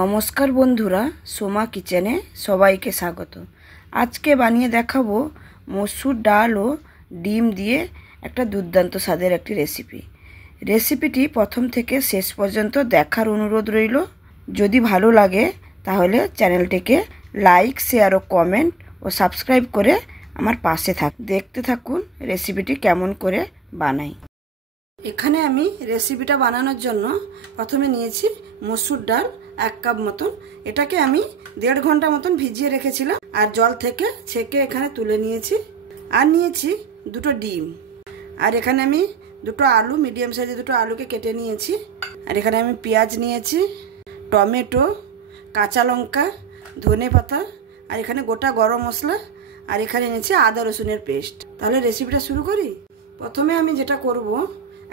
নমস্কার বন্ধুরা, সোমা কিচেনে সবাইকে স্বাগত। আজকে বানিয়ে দেখাবো মসুর ডাল ও ডিম দিয়ে একটা দুর্দান্ত স্বাদের একটি রেসিপিটি প্রথম থেকে শেষ পর্যন্ত দেখার অনুরোধ রইল। যদি ভালো লাগে তাহলে চ্যানেলটিকে লাইক, শেয়ার ও কমেন্ট ও সাবস্ক্রাইব করে আমার পাশে দেখতে থাকুন রেসিপিটি কেমন করে বানাই। এখানে আমি রেসিপিটা বানানোর জন্য প্রথমে নিয়েছি মসুর ডাল 1 কাপ মতন। এটাকে আমি 1.5 ঘন্টা মতন ভিজিয়ে রেখেছিলাম আর জল থেকে ছেঁকে এখানে তুলে নিয়েছি। আর নিয়েছি 2টো ডিম, আর এখানে আমি 2টো আলু, মিডিয়াম সাইজের 2টো আলুকে কেটে নিয়েছি। আর এখানে আমি পেঁয়াজ নিয়েছি, টমেটো, কাঁচা লঙ্কা, ধনেপাতা, আর এখানে গোটা গরম মশলা, আর এখানে নিয়েছি আদা রসুনের পেস্ট। তাহলে রেসিপিটা শুরু করি। প্রথমে আমি যেটা করব,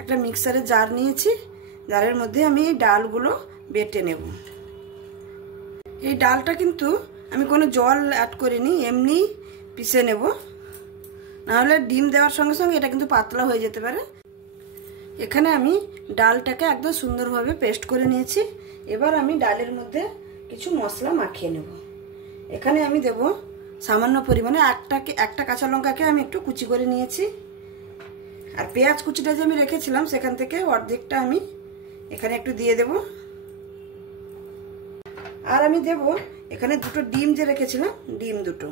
একটা মিক্সারের জার নিয়েছি, জারের মধ্যে আমি এই ডালগুলো বেটে নেব। এই ডালটা কিন্তু আমি কোনো জল অ্যাড করিনি, এমনি পিষে নেব, নাহলে ডিম দেওয়ার সঙ্গে সঙ্গে এটা কিন্তু পাতলা হয়ে যেতে পারে। এখানে আমি ডালটাকে একদম সুন্দরভাবে পেস্ট করে নিয়েছি। এবার আমি ডালের মধ্যে কিছু মশলা মাখিয়ে নেব। এখানে আমি দেব সামান্য পরিমাণে একটা কাঁচা লঙ্কাকে আমি একটু কুচি করে নিয়েছি, আর পেঁয়াজ কুচিটা যে আমি রেখেছিলাম সেখান থেকে অর্ধেকটা আমি এখানে একটু দিয়ে দেব। আর আমি দেব এখানে 2টো ডিম যে রেখেছিলাম, ডিম 2টো।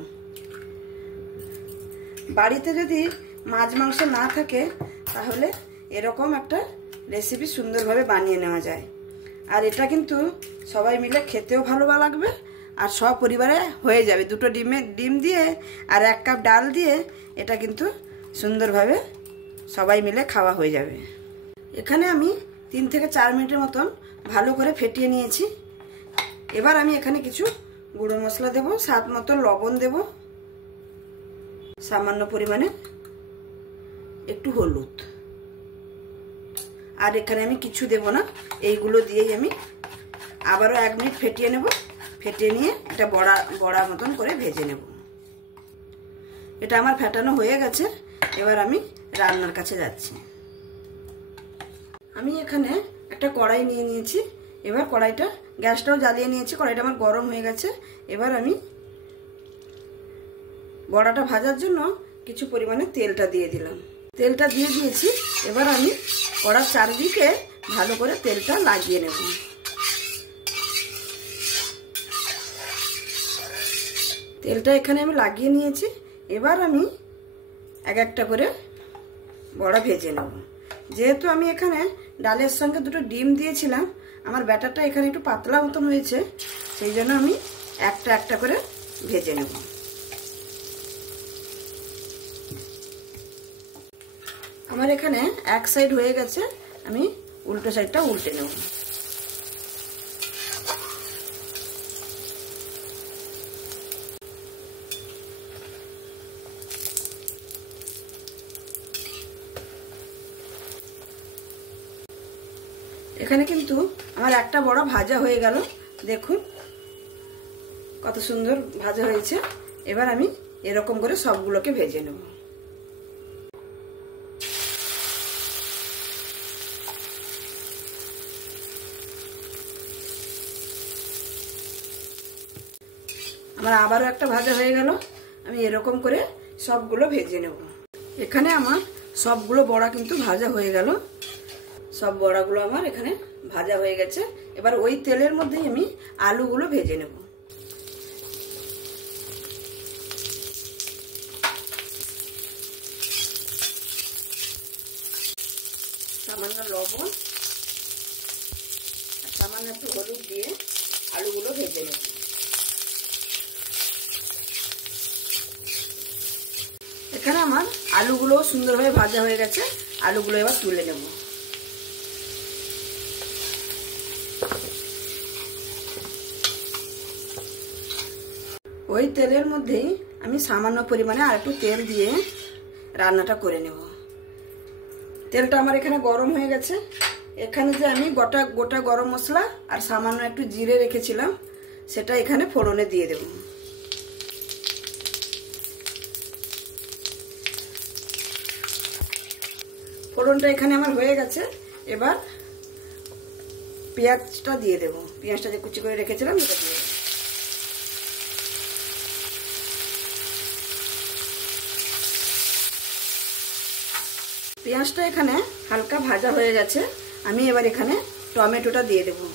বাড়িতে যদি মাছ মাংস না থাকে তাহলে এরকম একটা রেসিপি সুন্দরভাবে বানিয়ে নেওয়া যায়। আর এটা কিন্তু সবাই মিলে খেতেও ভালো লাগবে, আর সব পরিবারে হয়ে যাবে। 2টো ডিম দিয়ে আর 1 কাপ ডাল দিয়ে এটা কিন্তু সুন্দরভাবে সবাই মিলে খাওয়া হয়ে যাবে। এখানে আমি 3 থেকে 4 মিনিটের মতন ভালো করে ফেটিয়ে নিয়েছি। এবার আমি এখানে কিছু গুঁড়ো মশলা দেব, স্বাদ মতো লবণ দেব, সামান্য পরিমাণে একটু হলুদ, আর এখানে আমি কিছু দেব না। এইগুলো দিয়েই আমি আবারও 1 মিনিট ফেটিয়ে নেব। ফেটিয়ে নিয়ে এটা বড়া মতন করে ভেজে নেব। এটা আমার ফেটানো হয়ে গেছে। এবার আমি রান্নার কাছে যাচ্ছি। আমি এখানে একটা কড়াই নিয়ে নিয়েছি। এবার কড়াইটা, গ্যাসটাও জ্বালিয়ে নিয়েছি, কড়াইটা আমার গরম হয়ে গেছে। এবার আমি বড়াটা ভাজার জন্য কিছু পরিমাণে তেলটা দিয়ে দিলাম। তেলটা দিয়ে দিয়েছি। এবার আমি কড়ার চারদিকে ভালো করে তেলটা লাগিয়ে নেব। তেলটা এখানে আমি লাগিয়ে নিয়েছি। এবার আমি একটা করে বড়া ভেজে নেব। যেহেতু আমি এখানে ডালের সঙ্গে 2টো ডিম দিয়েছিলাম, আমার ব্যাটারটা এখানে একটু পাতলা মতন হয়েছে, সেই জন্য আমি একটা করে ভেজে নেব। আমার এখানে এক সাইড হয়ে গেছে, আমি উল্টো সাইডটা উল্টে নেব। এখানে কিন্তু আমার একটা বড় ভাজা হয়ে গেল, দেখুন কত সুন্দর ভাজা হয়েছে। এবার আমি এরকম করে সবগুলোকে ভেজে নেব। আমার আবারও একটা ভাজা হয়ে গেল। আমি এরকম করে সবগুলো ভেজে নেব। এখানে আমার সবগুলো বড়া কিন্তু ভাজা হয়ে গেল। সব বড়াগুলো আমার এখানে ভাজা হয়ে গেছে। এবার ওই তেলের মধ্যেই আমি আলুগুলো ভেজে নেব। সামান্য লবণ আর সামান্য একটু হলুদ দিয়ে আলুগুলো ভেজে নেব। এখানে আমার আলুগুলো সুন্দরভাবে ভাজা হয়ে গেছে। আলুগুলো এবার তুলে নেব। ওই তেলের মধ্যেই আমি সামান্য পরিমাণে আর একটু তেল দিয়ে রান্নাটা করে নেব। তেলটা আমার এখানে গরম হয়ে গেছে। এখানে যে আমি গোটা গরম মশলা আর সামান্য একটু জিরে রেখেছিলাম, সেটা এখানে ফোড়নে দিয়ে দেব। ফোড়নটা এখানে আমার হয়ে গেছে। এবার পেঁয়াজটা দিয়ে দেবো। পেঁয়াজটা যে কুচি করে রেখেছিলাম সেটা দিয়ে দেবো। পেঁয়াজটা এখানে হালকা ভাজা হয়ে গেছে। আমি এবার এখানে টমেটোটা দিয়ে দেবো।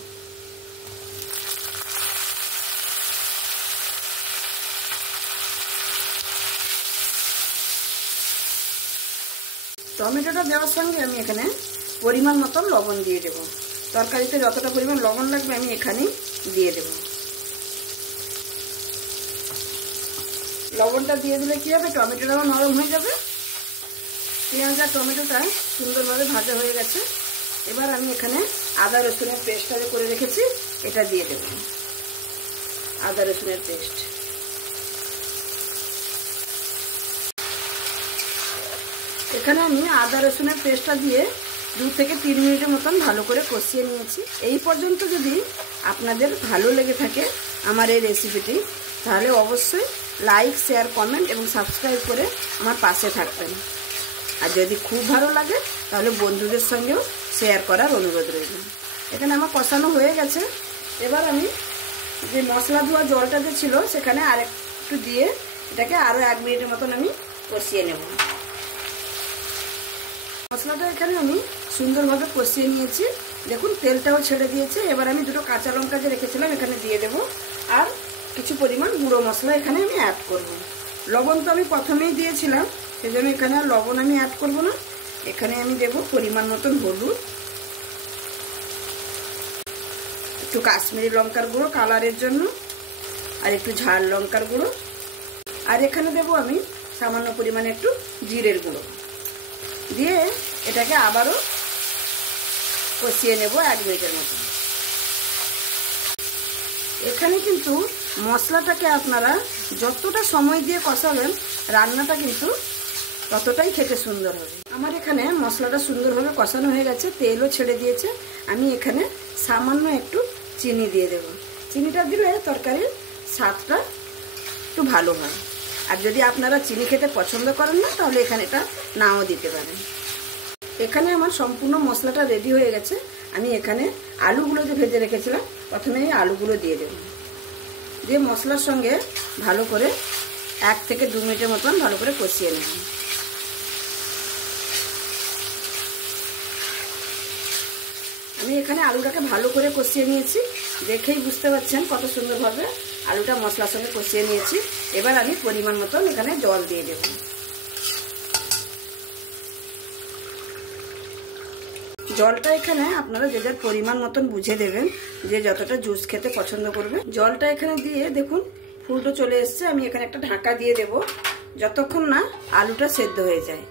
টমেটোটা দেওয়ার সঙ্গে আমি এখানে পরিমাণ মতন লবণ দিয়ে দেব। তরকারিতে যতটা পরিমাণ লবণ লাগবে আমি এখানেই দিয়ে দেব। লবণটা দিয়ে দিলে কি হবে, টমেটোটাও নরম হয়ে যাবে। পেঁয়াজ আর টমেটোটা সুন্দরভাবে ভাজা হয়ে গেছে। এবার আমি এখানে আদা রসুনের পেস্টটা যে করে রেখেছি এটা দিয়ে দেব। আদা রসুনের পেস্ট এখানে আমি আদা রসুনের পেস্টটা দিয়ে 2 থেকে 3 মিনিটের মতন ভালো করে কষিয়ে নিয়েছি। এই পর্যন্ত যদি আপনাদের ভালো লেগে থাকে আমার এই রেসিপিটি, তাহলে অবশ্যই লাইক, শেয়ার, কমেন্ট এবং সাবস্ক্রাইব করে আমার পাশে থাকবেন। আর যদি খুব ভালো লাগে তাহলে বন্ধুদের সঙ্গেও শেয়ার করার অনুরোধ রইল। এখানে আমার কষানো হয়ে গেছে। এবার আমি যে মশলা ধোয়া জলটা যে ছিল সেখানে আর একটু দিয়ে এটাকে আরও 1 মিনিটের মতন আমি কষিয়ে নেব। মশলাটা এখানে আমি সুন্দরভাবে কষিয়ে নিয়েছি। দেখুন তেলটাও ছেড়ে দিয়েছে। এবার আমি 2টো কাঁচা লঙ্কা যে রেখেছিলাম এখানে দিয়ে দেব। আর কিছু পরিমাণ গুঁড়ো মশলা এখানে আমি অ্যাড করব। লবণ তো আমি প্রথমেই দিয়েছিলাম, সেজন্য এখানে আর লবণ আমি অ্যাড করব না। এখানে আমি দেব পরিমাণ মতন হলুদ, একটু কাশ্মীরি লঙ্কার গুঁড়ো কালারের জন্য, আর একটু ঝাল লঙ্কার গুঁড়ো, আর এখানে দেব আমি সামান্য পরিমাণে একটু জিরের গুঁড়ো দিয়ে এটাকে আবারও কষিয়ে নেব 1 মিনিটের মতো। এখানে কিন্তু মশলাটাকে আপনারা যতটা সময় দিয়ে কষাবেন রান্নাটা কিন্তু ততটাই খেতে সুন্দর হবে। আমার এখানে মশলাটা সুন্দরভাবে কষানো হয়ে গেছে, তেলও ছেড়ে দিয়েছে। আমি এখানে সামান্য একটু চিনি দিয়ে দেব। চিনিটা দিলে তরকারির স্বাদটা একটু ভালো হয়। আর যদি আপনারা চিনি খেতে পছন্দ করেন না তাহলে এখানে এটা নাও দিতে পারেন। এখানে আমার সম্পূর্ণ মশলাটা রেডি হয়ে গেছে। আমি এখানে আলুগুলো যে ভেজে রেখেছিলাম প্রথমে এই আলুগুলো দিয়ে দেব। দিয়ে মশলার সঙ্গে ভালো করে 1 থেকে 2 মিনিটের মতন ভালো করে কষিয়ে নেব। আমি এখানে আলুটাকে ভালো করে কষিয়ে নিয়েছি। দেখেই বুঝতে পারছেন কত সুন্দরভাবে আলুটা মশলার সঙ্গে কষিয়ে নিয়েছি। এবার আমি পরিমাণ মতন এখানে জল দিয়ে দেব। জলটা এখানে আপনারা যে যার পরিমাণ মতন বুঝে দেবেন, যে যতটা জুস খেতে পছন্দ করবে। জলটা এখানে দিয়ে দেখুন ফুলটো চলে এসছে। আমি এখানে একটা ঢাকা দিয়ে দেব যতক্ষণ না আলুটা সেদ্ধ হয়ে যায়।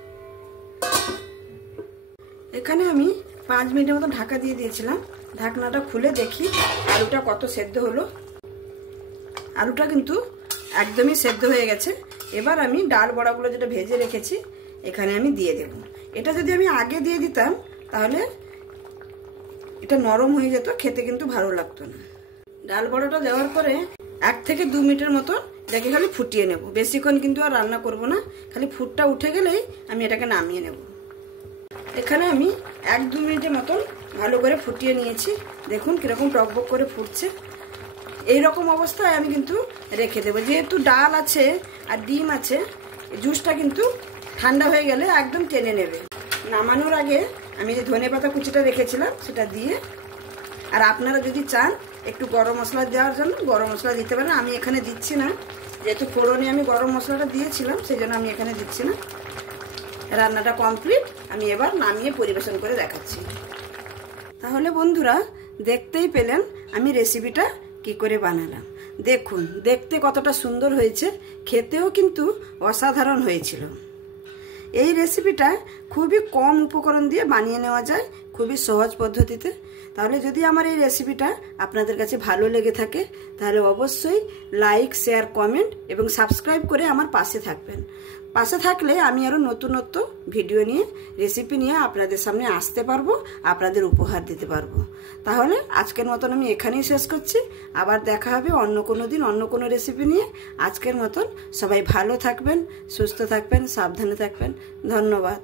এখানে আমি 5 মিনিটের মতো ঢাকা দিয়ে দিয়েছিলাম। ঢাকনাটা খুলে দেখি আলুটা কত সেদ্ধ হলো। আলুটা কিন্তু একদমই সেদ্ধ হয়ে গেছে। এবার আমি ডাল বড়াগুলো যেটা ভেজে রেখেছি এখানে আমি দিয়ে দেব। এটা যদি আমি আগে দিয়ে দিতাম তাহলে এটা নরম হয়ে যেত, খেতে কিন্তু ভালো লাগতো না। ডাল বড়াটা দেওয়ার পরে 1 থেকে 2 মিনিটের মতো এটাকে খালি ফুটিয়ে নেব। বেশিক্ষণ কিন্তু আর রান্না করব না, খালি ফুটটা উঠে গেলেই আমি এটাকে নামিয়ে নেব। এখানে আমি 1-2 মিনিটের মতন ভালো করে ফুটিয়ে নিয়েছি। দেখুন কিরকম টকবক করে ফুটছে। এই রকম অবস্থায় আমি কিন্তু রেখে দেবো। যেহেতু ডাল আছে আর ডিম আছে, জুসটা কিন্তু ঠান্ডা হয়ে গেলে একদম টেনে নেবে। নামানোর আগে আমি যে ধনেপাতা কুচিটা রেখেছিলাম সেটা দিয়ে, আর আপনারা যদি চান একটু গরম মশলা দেওয়ার জন্য গরম মশলা দিতে পারেন। আমি এখানে দিচ্ছি না, যেহেতু ফোড়নে আমি গরম মশলাটা দিয়েছিলাম সেই জন্য আমি এখানে দিচ্ছি না। রান্নাটা কমপ্লিট। আমি এবার নামিয়ে পরিবেশন করে দেখাচ্ছি। তাহলে বন্ধুরা দেখতেই পেলেন আমি রেসিপিটা কি করে বানালাম। দেখুন দেখতে কতটা সুন্দর হয়েছে, খেতেও কিন্তু অসাধারণ হয়েছিল। এই রেসিপিটা খুবই কম উপকরণ দিয়ে বানিয়ে নেওয়া যায়, খুবই সহজ পদ্ধতিতে। তাহলে যদি আমার এই রেসিপিটা আপনাদের কাছে ভালো লেগে থাকে তাহলে অবশ্যই লাইক, শেয়ার, কমেন্ট এবং সাবস্ক্রাইব করে আমার পাশে থাকবেন। পাশে থাকলে আমি আরও নতুনত্ব ভিডিও নিয়ে, রেসিপি নিয়ে আপনাদের সামনে আসতে পারবো, আপনাদের উপহার দিতে পারবো। তাহলে আজকের মতন আমি এখানেই শেষ করছি। আবার দেখা হবে অন্য কোনো দিন অন্য কোনো রেসিপি নিয়ে। আজকের মতন সবাই ভালো থাকবেন, সুস্থ থাকবেন, সাবধানে থাকবেন। ধন্যবাদ।